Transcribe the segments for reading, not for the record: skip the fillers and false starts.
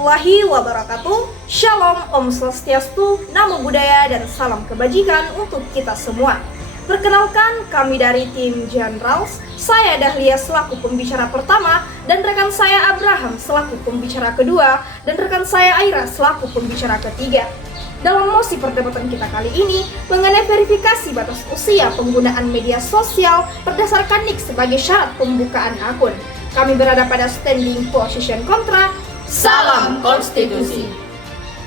warahmatullahi wabarakatuh. Shalom, Om Swastiastu, Namo Buddhaya, dan salam kebajikan untuk kita semua. Perkenalkan, kami dari tim Generals. Saya Dahlia selaku pembicara pertama, dan rekan saya Abraham selaku pembicara kedua, dan rekan saya Aira selaku pembicara ketiga. Dalam mosi perdebatan kita kali ini mengenai verifikasi batas usia penggunaan media sosial berdasarkan NIK sebagai syarat pembukaan akun. Kami berada pada standing position kontra. Salam konstitusi.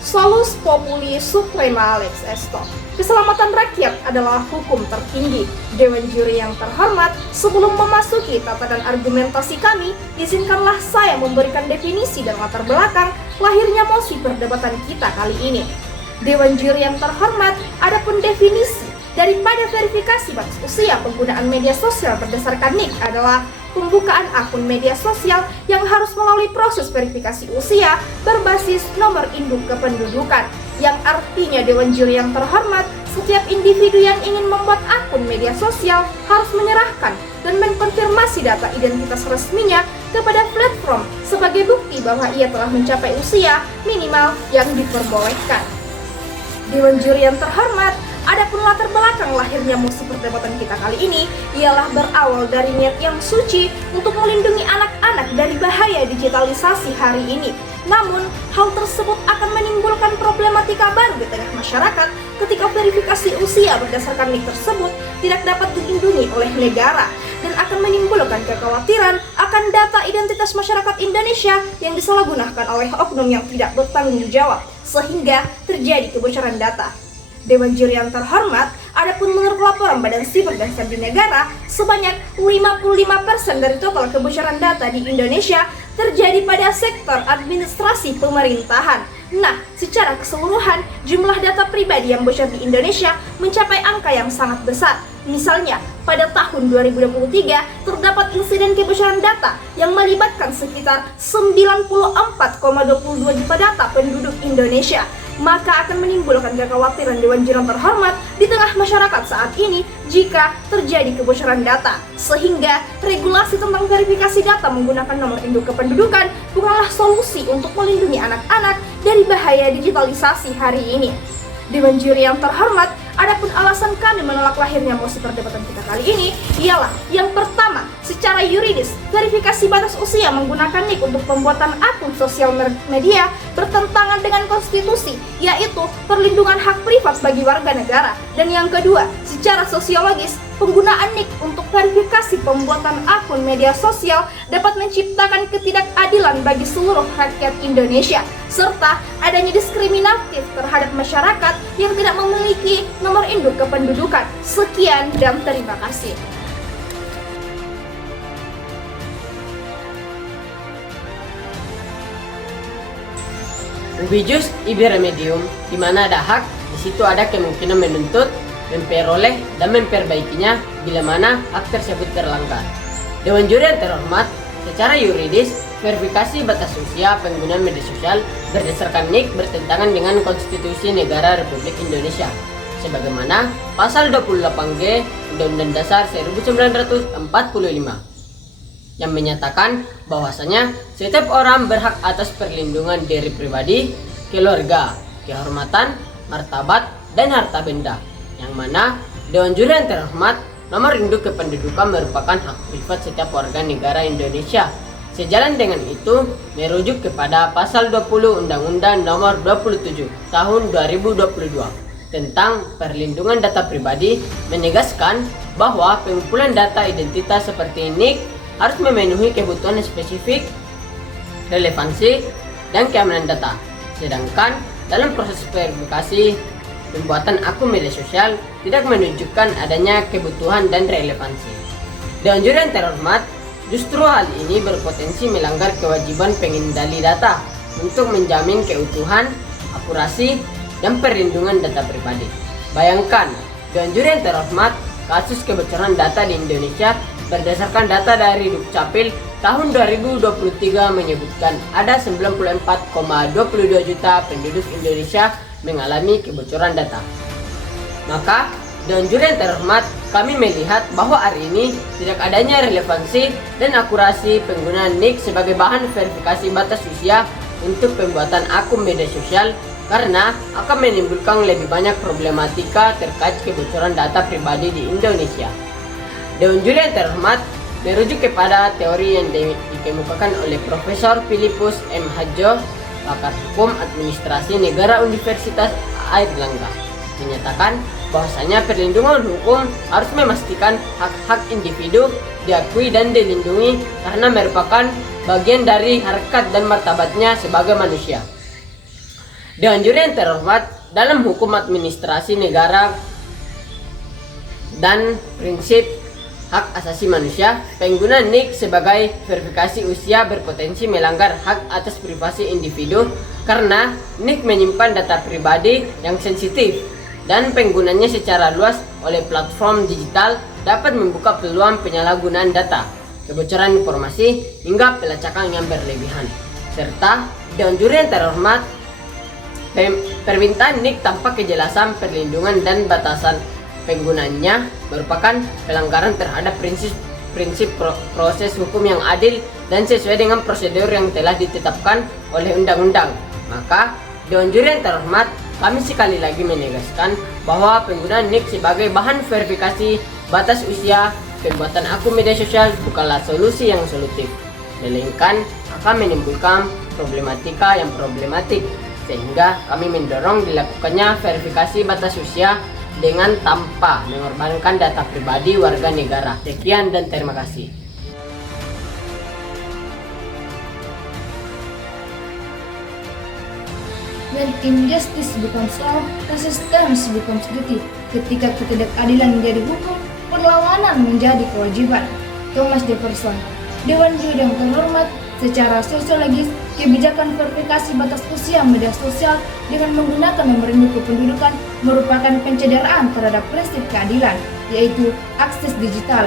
Solus populi suprema lex esto. Keselamatan rakyat adalah hukum tertinggi. Dewan juri yang terhormat, sebelum memasuki tatanan argumentasi kami, izinkanlah saya memberikan definisi dan latar belakang lahirnya mosi perdebatan kita kali ini. Dewan juri yang terhormat, adapun definisi daripada verifikasi batas usia penggunaan media sosial berdasarkan NIK adalah pembukaan akun media sosial yang harus melalui proses verifikasi usia berbasis nomor induk kependudukan, yang artinya Dewan juri yang terhormat, setiap individu yang ingin membuat akun media sosial harus menyerahkan dan mengkonfirmasi data identitas resminya kepada platform sebagai bukti bahwa ia telah mencapai usia minimal yang diperbolehkan. Dewan juri yang terhormat, adapun latar belakang lahirnya mosi perdebatan kita kali ini ialah berawal dari niat yang suci untuk melindungi anak-anak dari bahaya digitalisasi hari ini. Namun, hal tersebut akan menimbulkan problematika baru di tengah masyarakat ketika verifikasi usia berdasarkan NIK tersebut tidak dapat dilindungi oleh negara dan akan menimbulkan kekhawatiran akan data identitas masyarakat Indonesia yang disalahgunakan oleh oknum yang tidak bertanggung jawab sehingga terjadi kebocoran data. Dewan juri yang terhormat, adapun menurut laporan Badan Siber dan Sandi Negara, sebanyak 55% dari total kebocoran data di Indonesia terjadi pada sektor administrasi pemerintahan. Nah, secara keseluruhan, jumlah data pribadi yang bocor di Indonesia mencapai angka yang sangat besar. Misalnya, pada tahun 2023 terdapat insiden kebocoran data yang melibatkan sekitar 94,22 juta data penduduk Indonesia. Maka akan menimbulkan kekhawatiran Dewan Juri yang terhormat di tengah masyarakat saat ini jika terjadi kebocoran data. Sehingga regulasi tentang verifikasi data menggunakan nomor induk kependudukan bukanlah solusi untuk melindungi anak-anak dari bahaya digitalisasi hari ini. Dewan Juri yang terhormat, adapun alasan kami menolak lahirnya mosi perdebatan kita kali ini ialah yang pertama, secara yuridis, verifikasi batas usia menggunakan NIK untuk pembuatan akun sosial media bertentangan dengan konstitusi, yaitu perlindungan hak privat bagi warga negara. Dan yang kedua, secara sosiologis, penggunaan NIK untuk verifikasi pembuatan akun media sosial dapat menciptakan ketidakadilan bagi seluruh rakyat Indonesia, serta adanya diskriminatif terhadap masyarakat yang tidak memiliki nomor induk kependudukan. Sekian dan terima kasih. Ubi jus ibi remedium, di mana ada hak, di situ ada kemungkinan menuntut, memperoleh, dan memperbaikinya bila mana hak tersebut terlanggar. Dewan juri yang terhormat, secara yuridis, verifikasi batas usia penggunaan media sosial berdasarkan NIK bertentangan dengan Konstitusi Negara Republik Indonesia, sebagaimana Pasal 28G Undang-Undang Dasar 1945 yang menyatakan bahwasanya setiap orang berhak atas perlindungan diri pribadi, keluarga, kehormatan, martabat, dan harta benda, yang mana Dewan Juri yang terhormat, nomor induk kependudukan merupakan hak privat setiap warga negara Indonesia. Sejalan dengan itu, merujuk kepada Pasal 20 Undang-Undang Nomor 27 Tahun 2022 tentang perlindungan data pribadi, menegaskan bahwa pengumpulan data identitas seperti NIK harus memenuhi kebutuhan spesifik, relevansi, dan keamanan data. Sedangkan dalam proses verifikasi pembuatan akun media sosial tidak menunjukkan adanya kebutuhan dan relevansi. Dewan Juri yang terhormat, justru hal ini berpotensi melanggar kewajiban pengendali data untuk menjamin keutuhan, akurasi, dan perlindungan data pribadi. Bayangkan, Dewan Juri yang terhormat, kasus kebocoran data di Indonesia berdasarkan data dari Dukcapil tahun 2023 menyebutkan ada 94,22 juta penduduk Indonesia mengalami kebocoran data. Maka, Dewan Juri yang terhormat, kami melihat bahwa hari ini tidak adanya relevansi dan akurasi penggunaan NIK sebagai bahan verifikasi batas usia untuk pembuatan akun media sosial karena akan menimbulkan lebih banyak problematika terkait kebocoran data pribadi di Indonesia. Dewan Juri yang terhormat, merujuk kepada teori yang dikemukakan oleh Profesor Filipus M. Hadjo, pakar hukum administrasi negara Universitas Airlangga, menyatakan bahwasanya perlindungan hukum harus memastikan hak-hak individu diakui dan dilindungi karena merupakan bagian dari harkat dan martabatnya sebagai manusia. Dewan Juri yang terhormat, dalam hukum administrasi negara dan prinsip hak asasi manusia, penggunaan NIK sebagai verifikasi usia berpotensi melanggar hak atas privasi individu karena NIK menyimpan data pribadi yang sensitif dan penggunanya secara luas oleh platform digital dapat membuka peluang penyalahgunaan data, kebocoran informasi, hingga pelacakan yang berlebihan. Serta Dewan Juri yang terhormat, permintaan NIK tanpa kejelasan perlindungan dan batasan penggunaannya merupakan pelanggaran terhadap prinsip proses hukum yang adil dan sesuai dengan prosedur yang telah ditetapkan oleh undang-undang. Maka Dewan Juri yang terhormat, kami sekali lagi menegaskan bahwa penggunaan NIK sebagai bahan verifikasi batas usia pembuatan akun media sosial bukanlah solusi yang solutif, melainkan akan menimbulkan problematika yang problematik, sehingga kami mendorong dilakukannya verifikasi batas usia dengan tanpa mengorbankan data pribadi warga negara. Sekian dan terima kasih. When injustice becomes law, resistance becomes duty. Ketika ketidakadilan menjadi hukum, perlawanan menjadi kewajiban. Thomas Jefferson. Dewan Juri yang terhormat, secara sosiologis, kebijakan verifikasi batas usia media sosial dengan menggunakan nomor induk kependudukan merupakan pencederaan terhadap prinsip keadilan, yaitu akses digital.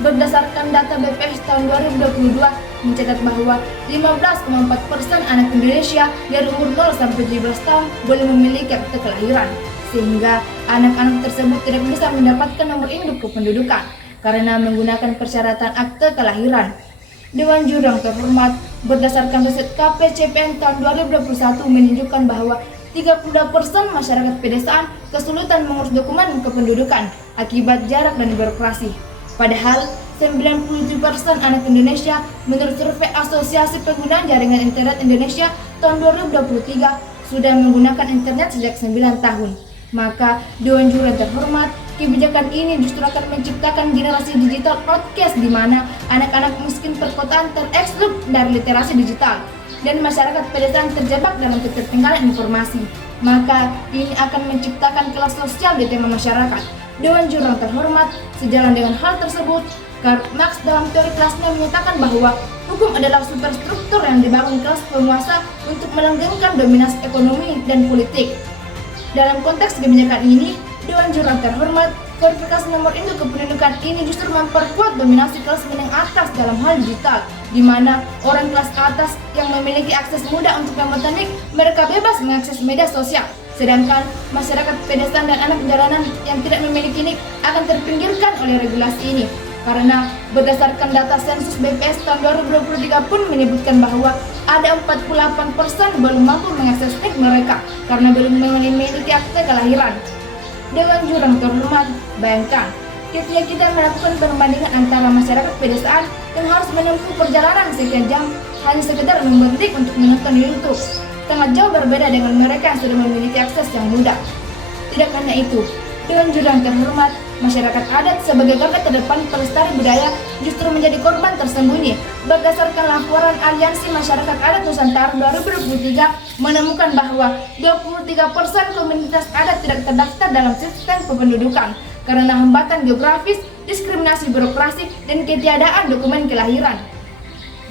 Berdasarkan data BPS tahun 2022 mencatat bahwa 15,4% anak Indonesia dari umur 0 sampai 17 tahun boleh memiliki akte kelahiran, sehingga anak-anak tersebut tidak bisa mendapatkan nomor induk kependudukan karena menggunakan persyaratan akte kelahiran. Dewan Juri yang terhormat, berdasarkan riset KPCPN tahun 2021 menunjukkan bahwa 32% masyarakat pedesaan kesulitan mengurus dokumen kependudukan akibat jarak dan birokrasi. Padahal 97% anak Indonesia menurut survei Asosiasi Penggunaan Jaringan Internet Indonesia tahun 2023 sudah menggunakan internet sejak 9 tahun. Maka Dewan Juri yang terhormat, kebijakan ini justru akan menciptakan generasi digital outcast di mana anak-anak miskin perkotaan tereksklud dari literasi digital dan masyarakat pedesaan terjebak dalam ketertinggalan informasi. Maka ini akan menciptakan kelas sosial di tengah masyarakat. Dewan Juri yang terhormat, sejalan dengan hal tersebut, Karl Marx dalam teori kelasnya menyatakan bahwa hukum adalah superstruktur yang dibangun kelas penguasa untuk melanggengkan dominasi ekonomi dan politik. Dalam konteks kebijakan ini, Dewan Juri yang terhormat, verifikasi nomor induk kependudukan ini justru memperkuat dominasi kelas menengah atas dalam hal digital, di mana orang kelas atas yang memiliki akses mudah untuk pembuatan NIK, mereka bebas mengakses media sosial. Sedangkan masyarakat pedesaan dan anak jalanan yang tidak memiliki NIK akan terpinggirkan oleh regulasi ini. Karena berdasarkan data sensus BPS tahun 2023 pun menyebutkan bahwa ada 48% belum mampu mengakses NIK mereka karena belum memiliki akte kelahiran. Dewan Juri yang terhormat, bayangkan ketika kita melakukan perbandingan antara masyarakat pedesaan yang harus menempuh perjalanan sekian jam hanya sekedar membentik untuk menonton YouTube, sangat jauh berbeda dengan mereka yang sudah memiliki akses yang mudah. Tidak hanya itu, Dewan Juri yang terhormat, masyarakat adat sebagai garda terdepan pelestari budaya justru menjadi korban tersembunyi. Berdasarkan laporan Aliansi Masyarakat Adat Nusantara 2023 menemukan bahwa 23% komunitas adat tidak terdaftar dalam sistem kependudukan karena hambatan geografis, diskriminasi birokrasi, dan ketiadaan dokumen kelahiran.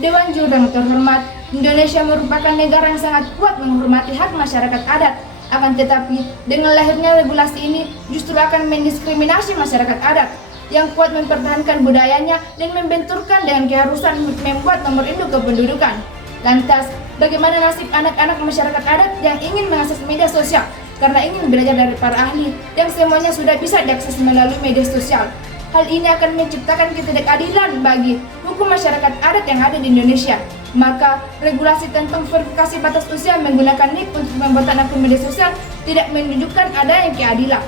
Dewan Juri yang terhormat, Indonesia merupakan negara yang sangat kuat menghormati hak masyarakat adat. Akan tetapi, dengan lahirnya regulasi ini justru akan mendiskriminasi masyarakat adat yang kuat mempertahankan budayanya dan membenturkan dengan keharusan membuat nomor induk kependudukan. Lantas, bagaimana nasib anak-anak masyarakat adat yang ingin mengakses media sosial karena ingin belajar dari para ahli yang semuanya sudah bisa diakses melalui media sosial? Hal ini akan menciptakan ketidakadilan bagi hukum masyarakat adat yang ada di Indonesia. Maka regulasi tentang verifikasi batas usia menggunakan NIK untuk pembuatan akun media sosial tidak menunjukkan adanya keadilan.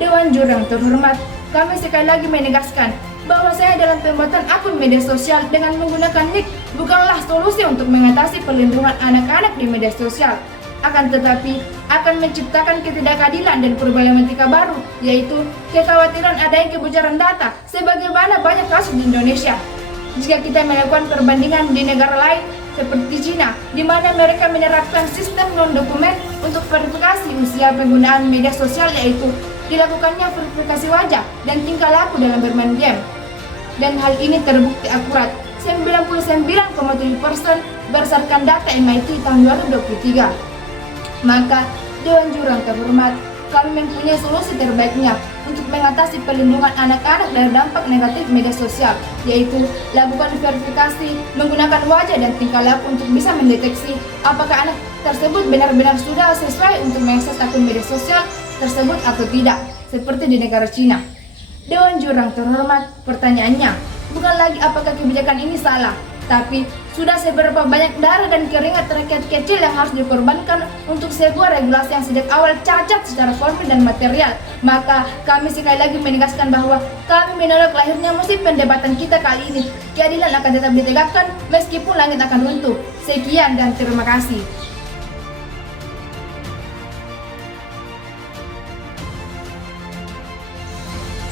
Dewan Juri yang terhormat, kami sekali lagi menegaskan bahwasanya dalam pembuatan akun media sosial dengan menggunakan NIK bukanlah solusi untuk mengatasi perlindungan anak-anak di media sosial. Akan tetapi akan menciptakan ketidakadilan dan problematika baru, yaitu kekhawatiran adanya kebocoran data sebagaimana banyak kasus di Indonesia. Jika kita melakukan perbandingan di negara lain seperti Cina, di mana mereka menerapkan sistem non-dokumen untuk verifikasi usia penggunaan media sosial, yaitu dilakukannya verifikasi wajah dan tingkah laku dalam bermain game. Dan hal ini terbukti akurat, 99,7% berdasarkan data MIT tahun 2023. Maka, Dewan Juri yang terhormat, kami mempunyai solusi terbaiknya untuk mengatasi perlindungan anak-anak dari dampak negatif media sosial, yaitu lakukan verifikasi menggunakan wajah dan tingkah laku untuk bisa mendeteksi apakah anak tersebut benar-benar sudah sesuai untuk mengakses akun media sosial tersebut atau tidak, seperti di negara Cina. Dewan Juri yang terhormat, pertanyaannya bukan lagi apakah kebijakan ini salah, tapi sudah seberapa banyak darah dan keringat rakyat kecil yang harus dikorbankan untuk sebuah regulasi yang sejak awal cacat secara formil dan material. Maka kami sekali lagi menegaskan bahwa kami menolak lahirnya musim perdebatan kita kali ini. Keadilan akan tetap ditegakkan meskipun langit akan runtuh. Sekian dan terima kasih.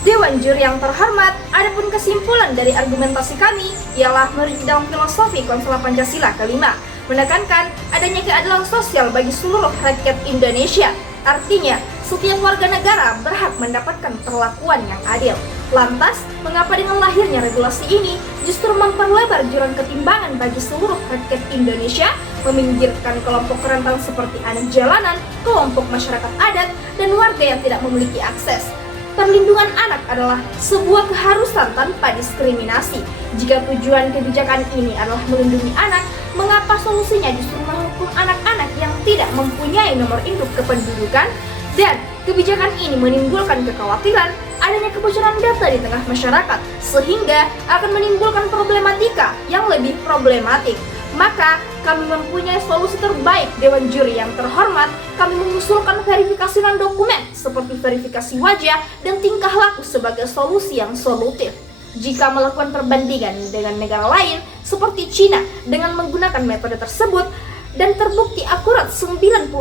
Dewan Juri yang terhormat, adapun kesimpulan dari argumentasi kami ialah merujuk dalam filosofi Konselasi Pancasila kelima, menekankan adanya keadilan sosial bagi seluruh rakyat Indonesia. Artinya, setiap warga negara berhak mendapatkan perlakuan yang adil. Lantas, mengapa dengan lahirnya regulasi ini justru memperlebar jurang ketimbangan bagi seluruh rakyat Indonesia, meminggirkan kelompok rentan seperti anak jalanan, kelompok masyarakat adat, dan warga yang tidak memiliki akses? Perlindungan anak adalah sebuah keharusan tanpa diskriminasi. Jika tujuan kebijakan ini adalah melindungi anak, mengapa solusinya justru menghukum anak-anak yang tidak mempunyai nomor induk kependudukan? Dan kebijakan ini menimbulkan kekhawatiran adanya kebocoran data di tengah masyarakat, sehingga akan menimbulkan problematika yang lebih problematik. Maka kami mempunyai solusi terbaik. Dewan Juri yang terhormat, kami mengusulkan verifikasi non-dokumen seperti verifikasi wajah dan tingkah laku sebagai solusi yang solutif. Jika melakukan perbandingan dengan negara lain seperti Cina dengan menggunakan metode tersebut dan terbukti akurat 99,7%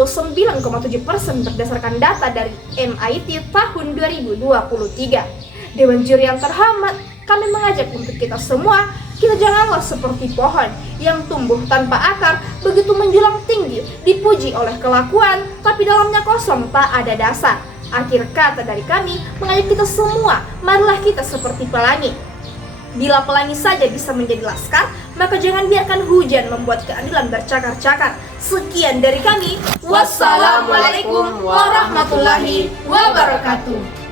berdasarkan data dari MIT tahun 2023. Dewan Juri yang terhormat, kami mengajak untuk kita semua, kita janganlah seperti pohon yang tumbuh tanpa akar, begitu menjulang tinggi, dipuji oleh kelakuan, tapi dalamnya kosong, tak ada dasar. Akhir kata dari kami, mengajak kita semua, marilah kita seperti pelangi. Bila pelangi saja bisa menjadi laskar, maka jangan biarkan hujan membuat keadilan bercakar-cakar. Sekian dari kami. Wassalamualaikum warahmatullahi wabarakatuh.